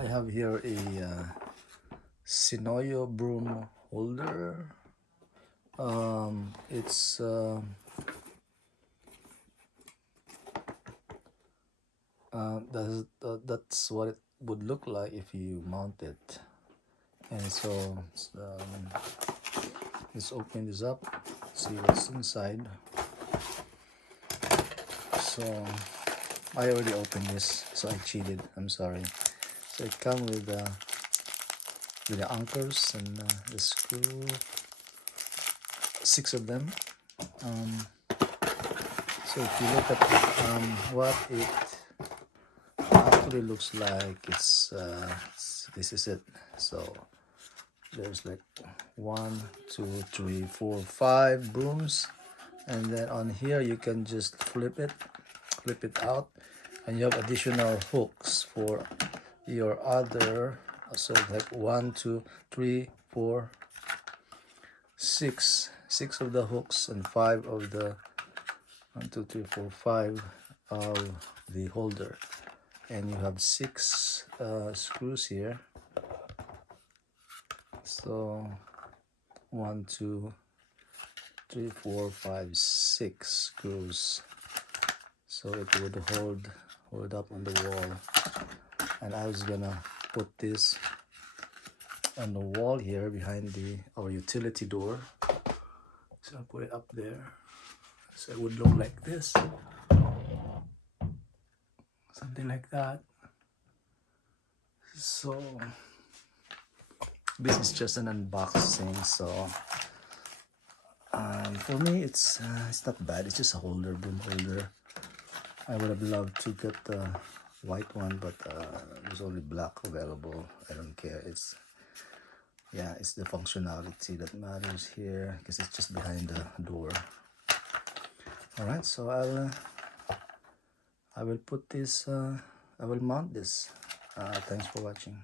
I have here a CINEYO broom holder. It's that's what it would look like if you mount it. And so let's open this up, see what's inside. So I already opened this, so I cheated. I'm sorry. So it comes with the anchors and the screw, 6 of them. So if you look at what it actually looks like, it's this is it. So there's like 1, 2, 3, 4, 5 brooms, and then on here you can just flip it out, and you have additional hooks for your other. So like 1, 2, 3, 4, 6 of the hooks and 5 of the 1, 2, 3, 4, 5 of the holder, and you have 6 screws here. So 1, 2, 3, 4, 5, 6 screws, so it would hold up on the wall. And I was gonna put this on the wall here behind our utility door. So I'll put it up there, so it would look like this, something like that. So this is just an unboxing. So for me, it's not bad. It's just a holder, broom holder. I would have loved to get the white one, but there's only black available. I don't care. It's the functionality that matters here, because it's just behind the door. All right, so I will put this. I will mount this. Thanks for watching.